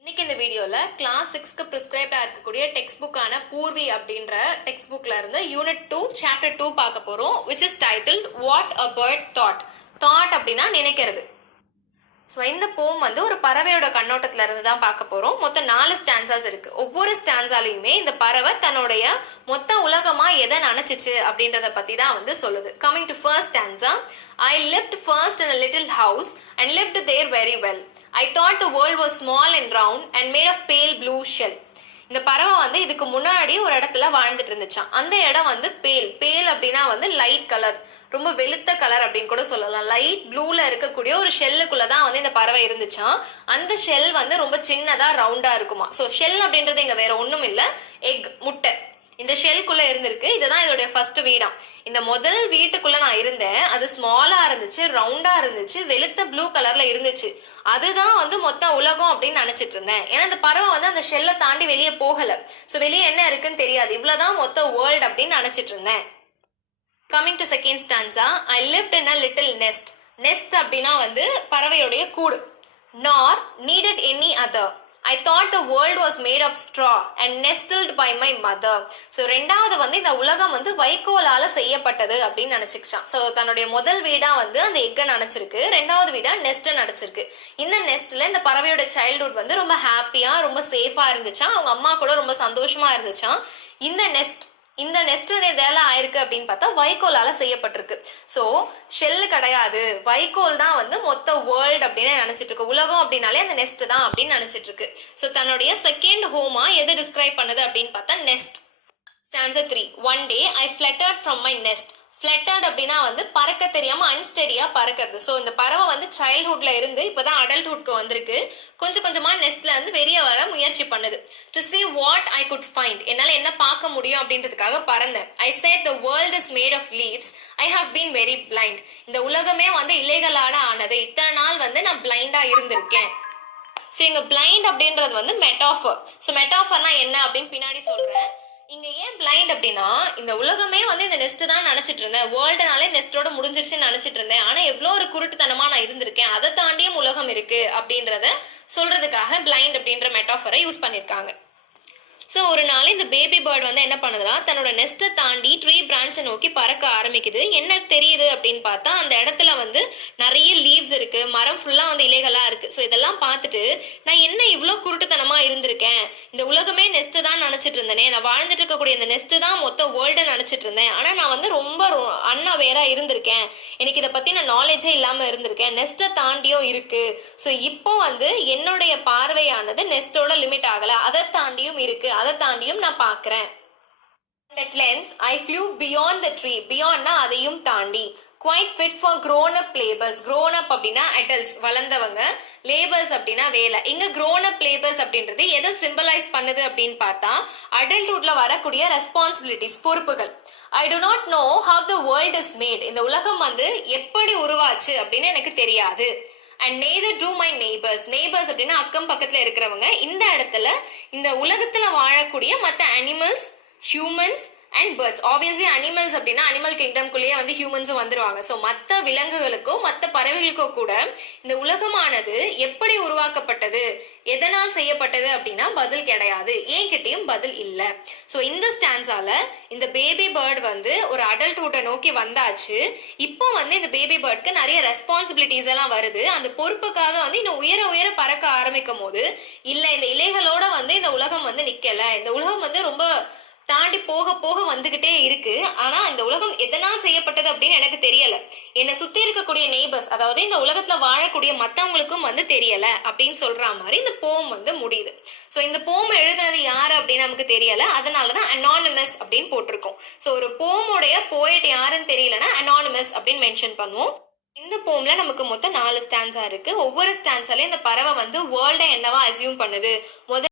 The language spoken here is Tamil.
இன்னைக்கு இந்த வீடியோல கிளாஸ் 6க்கு பிரிஸ்கிரைப்டா இருக்கக்கூடிய டெக்ஸ்ட் புக்கான பூர்வி அப்படின்ற டெக்ஸ்ட் புக்ல இருந்து யூனிட் 2 சாப்டர் 2 பார்க்க போறோம், which is titled What a Bird Thought. Thought அப்படின்னா நினைக்கிறது. ஸோ இந்த போம் வந்து ஒரு பறவையோட கண்ணோட்டத்துல இருந்து தான் பார்க்க போறோம். மொத்தம் 4 ஸ்டான்சாஸ் இருக்கு. ஒவ்வொரு ஸ்டான்சாலையுமே இந்த பறவை தன்னுடைய மொத்த உலகமா எதை நினைச்சிச்சு அப்படின்றத பத்தி தான் வந்து சொல்லுது. Coming to first stanza, I lived first in a little house and lived there very well. I thought the world was small and round and made of pale blue shell. இந்த பறவை வந்து இதுக்கு முன்னாடி ஒரு இடத்துல வாழ்ந்துட்டு இருந்துச்சான். அந்த இடம் வந்து பேல் அப்படின்னா வந்து லைட் கலர், ரொம்ப வெளுத்த கலர் அப்படின்னு கூட சொல்லலாம். லைட் ப்ளூல இருக்கக்கூடிய ஒரு ஷெல்லுக்குள்ளதான் வந்து இந்த பறவை இருந்துச்சான். அந்த ஷெல் வந்து ரொம்ப சின்னதா ரவுண்டா இருக்குமா. ஸோ ஷெல் அப்படின்றது இங்க வேற ஒண்ணும் இல்லை, எக், முட்டை. இந்த ஷெல்குள்ள இருந்திருக்கு. இதுதான் இதோடைய ஃபர்ஸ்ட் வீடாம். இந்த முதல் வீட்டுக்குள்ள நான் இருந்தேன். அது ஸ்மாலா இருந்துச்சு, ரவுண்டா இருந்துச்சு, வெளுத்த ப்ளூ கலர்ல இருந்துச்சு. அதுதான் வந்து மொத்த உலகம் அப்படின்னு நினைச்சிட்டு இருந்தேன். ஏன்னா இந்த பறவை வந்து அந்த ஷெல்லை தாண்டி வெளியே போகல. ஸோ வெளியே என்ன இருக்குன்னு தெரியாது. இவ்வளவுதான் மொத்த வேர்ல்ட் அப்படின்னு நினைச்சிட்டு இருந்தேன். Coming to second stanza, I lived in a little nest. Nest அப்படின்னா வந்து பறவையுடைய கூடு. Nor needed any other. I thought the world was made of straw and nestled by my mother. So ரெண்டாவது வந்து இந்த உலகம் வந்து வைக்கோலால செய்யப்பட்டது அப்படின்னு நினைச்சுக்கிச்சான். ஸோ தன்னுடைய முதல் வீடா வந்து அந்த எக்கை நினைச்சிருக்கு, ரெண்டாவது வீடா நெஸ்ட்டை நினைச்சிருக்கு. இந்த நெஸ்ட்ல இந்த பறவையோட சைல்ட்ஹுட் வந்து ரொம்ப ஹாப்பியா, ரொம்ப சேஃபா இருந்துச்சான். அவங்க அம்மா கூட ரொம்ப சந்தோஷமா இருந்துச்சான். இந்த நெஸ்ட் வந்து இதெல்லாம் ஆயிருக்கு அப்படின்னு பார்த்தா வைக்கோலால செய்யப்பட்டிருக்கு. ஸோ ஷெல்லு கிடையாது, வைக்கோல் தான் வந்து மொத்த வேர்ல்ட் அப்படின்னு நினைச்சிட்டு இருக்கு. உலகம் அப்படின்னாலே அந்த நெஸ்ட் தான் அப்படின்னு நினைச்சிட்டு இருக்கு. ஸோ தன்னுடைய செகண்ட் ஹோமா எதை டிஸ்கிரைப் பண்ணுது அப்படின்னு பார்த்தா nest. Stanza 3. One day I fluttered from my nest. Fluttered அப்படின்னா வந்து பறக்க தெரியாம அன்ஸ்டெடியா பறக்கிறது. ஸோ இந்த பறவை வந்து சைல்ட்ஹுட்ல இருந்து இப்போதான் அடல்ட்ஹுட்க்கு வந்திருக்கு. கொஞ்சம் கொஞ்சமா நெஸ்ட்ல இருந்து வெளியே வர முயற்சி பண்ணுது. To see what I could find. என்னால் என்ன பார்க்க முடியும் அப்படின்றதுக்காக பறந்தேன். I said the world is made of leaves. I have been very blind. இந்த உலகமே வந்து இலைகளால ஆனது. இத்தனை நாள் வந்து நான் பிளைண்டா இருந்திருக்கேன். ஸோ இங்க பிளைண்ட் அப்படின்றது வந்து மெட்டாஃபர். ஸோ மெட்டாஃபர்னா என்ன அப்படின்னு பின்னாடி சொல்றேன். இங்க ஏன் பிளைண்ட் அப்படின்னா இந்த உலகமே வந்து இந்த நெஸ்ட் தான் நினைச்சிட்டு இருந்தேன். வேர்ல்டுனாலே நெஸ்டோட முடிஞ்சிருச்சுன்னு நினைச்சிட்டு இருந்தேன். ஆனா எவ்வளோ ஒரு குருட்டுத்தனமா நான் இருந்திருக்கேன், அதை தாண்டியும் உலகம் இருக்கு அப்படின்றத சொல்றதுக்காக பிளைண்ட் அப்படின்ற மெட்டாஃபரை யூஸ் பண்ணியிருக்காங்க. ஸோ ஒரு நாள் இந்த பேபி பேர்ட் வந்து என்ன பண்ணுதுன்னா தன்னோட நெஸ்ட்டை தாண்டி ட்ரீ பிரான்ச்சை நோக்கி பறக்க ஆரம்பிக்குது. என்ன தெரியுது அப்படின்னு பார்த்தா அந்த இடத்துல வந்து நிறைய லீவ்ஸ் இருக்கு, மரம் ஃபுல்லாக வந்து இலைகளா இருக்கு. ஸோ இதெல்லாம் பார்த்துட்டு நான் என்ன இவ்வளோ குருட்டுத்தனமா இருந்திருக்கேன், இந்த உலகமே நெஸ்ட்டு தான் நினச்சிட்டு இருந்தேனே, நான் வாழ்ந்துட்டு இருக்கக்கூடிய இந்த நெஸ்ட்டு தான் மொத்த வேர்ல்டை நினச்சிட்டு இருந்தேன். ஆனால் நான் வந்து ரொம்ப அன்அவேரா இருந்திருக்கேன், எனக்கு இதை பற்றி நான் நாலேஜே இல்லாமல் இருந்திருக்கேன், நெஸ்ட்டை தாண்டியும் இருக்கு. ஸோ இப்போ வந்து என்னுடைய பார்வையானது நெஸ்ட்டோட லிமிட் ஆகலை, அதை தாண்டியும் இருக்கு, அதை தாண்டியும் நான் பார்க்கிறேன். At length I flew beyond the tree. beyondனா அதையும் தாண்டி. Quite fit for grown up labors. grown up அப்படின்னா adults, வளர்ந்தவங்க. labors அப்படின்னா வேலை. இங்க grown up labors அப்படின்றது எதை சிம்பலைஸ் பண்ணுது அப்படின்னு பார்த்தா அடல்ட்ஹுட்ல வரக்கூடிய ரெஸ்பான்சிபிலிட்டிஸ், பொறுப்புகள். I do not know how the world is made. இந்த உலகம் வந்து எப்படி உருவாச்சு அப்படின்னு எனக்கு தெரியாது. And neither do my neighbors. neighbors அப்படின்னா அக்கம் பக்கத்துல இருக்கிறவங்க. இந்த இடத்துல இந்த உலகத்துல வாழக்கூடிய மற்ற animals, humans and birds. Obviously animals அப்படின்னா அனிமல் கிங்டம்குள்ளேயே வந்து ஹியூமன்ஸும் வந்துருவாங்க. ஸோ மற்ற விலங்குகளுக்கோ மற்ற பறவைகளுக்கோ கூட இந்த உலகமானது எப்படி உருவாக்கப்பட்டது, எதனால் செய்யப்பட்டது அப்படின்னா பதில் கிடையாது. ஏன்கிட்டயும் பதில் இல்லை. ஸோ இந்த ஸ்டான்ஸால இந்த பேபி பேர்ட் வந்து ஒரு அடல்ட்ஹுட்டை நோக்கி வந்தாச்சு. இப்போ வந்து இந்த பேபி பேர்டுக்கு நிறைய ரெஸ்பான்சிபிலிட்டிஸ் எல்லாம் வருது. அந்த பொறுப்புக்காக வந்து இன்னும் உயர உயர பறக்க ஆரம்பிக்கும் போது இல்லை, இந்த இலைகளோட வந்து இந்த உலகம் வந்து நிக்கல, இந்த உலகம் வந்து ரொம்ப தாண்டி போக போக வந்துகிட்டே இருக்கு. ஆனா இந்த உலகம் எதனால் செய்யப்பட்டது அப்படின்னு எனக்கு தெரியல. என்னை சுத்தி இருக்கக்கூடிய நெய்பர்ஸ், அதாவது இந்த உலகத்துல வாழக்கூடிய மத்தவங்களுக்கும் வந்து தெரியல அப்படின்னு சொல்ற மாதிரி இந்த போம் வந்து முடியுது. ஸோ இந்த போம் எழுதுனது யாரு அப்படின்னு நமக்கு தெரியல, அதனாலதான் அனானிமஸ் அப்படின்னு போட்டிருக்கோம். ஸோ ஒரு போமுடைய போயட் யாருன்னு தெரியலன்னா அனானிமஸ் அப்படின்னு மென்ஷன் பண்ணுவோம். இந்த போம்ல நமக்கு மொத்தம் 4 ஸ்டான்ஸா இருக்கு. ஒவ்வொரு ஸ்டான்ஸாலையும் இந்த பறவை வந்து வேர்ல்டை என்னவா அசியூம் பண்ணுது.